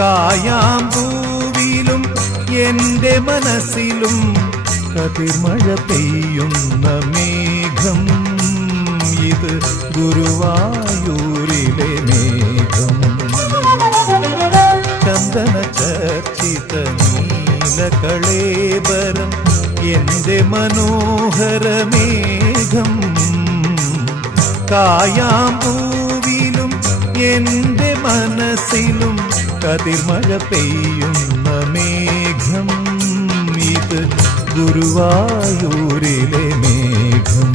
കായാമ്പൂവിലും എൻ്റെ മനസ്സിലും കതിർമഴ പെയ്യുന്ന മേഘം. ഇത് ഗുരുവായൂരിലെ മേഘം. ചന്ദന ചർച്ചിത നീലകളേബരം എൻ്റെ മനോഹരമേഘം. കായാമ്പൂവിലും എൻ്റെ മനസ്സിലും കതിർമഴ പെയ്യുന്ന മേഘം. ഇത് ഗുരുവായൂരിലെ മേഘം.